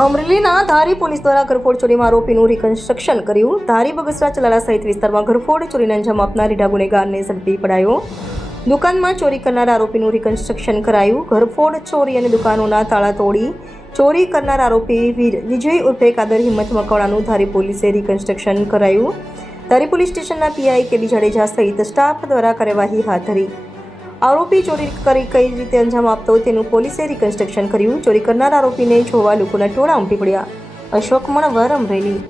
અમરેલીના ધારી પોલીસ દ્વારા ઘરફોડ ચોરીમાં આરોપીનું રિકન્સ્ટ્રક્શન કર્યું. ધારી બગસરા ચલાલા સહિત વિસ્તારમાં ઘરફોડ ચોરીને અંજામ આપનાર રીઢા ગુનેગારને ઝડપી પડાયો. દુકાનમાં ચોરી કરનાર આરોપીનું રિકન્સ્ટ્રક્શન કરાયું. ઘરફોડ ચોરી અને દુકાનોના તાળા તોડી ચોરી કરનાર આરોપી વિજય ઉર્ફે કાદર હિંમત મકવાણાનું ધારી પોલીસે રિકન્સ્ટ્રક્શન કરાયું. ધારી પોલીસ સ્ટેશનના પીઆઈ કે બી જાડેજા સહિત સ્ટાફ દ્વારા કાર્યવાહી હાથ ધરી. આરોપી ચોરી કરી કઈ રીતે અંજામ આપતો તેનું પોલીસે રિકન્સ્ટ્રક્શન કર્યું. ચોરી કરનાર આરોપીને જોવા લોકોના ટોળા ઉમટી પડ્યા. અશોક મણવર, અમરેલી.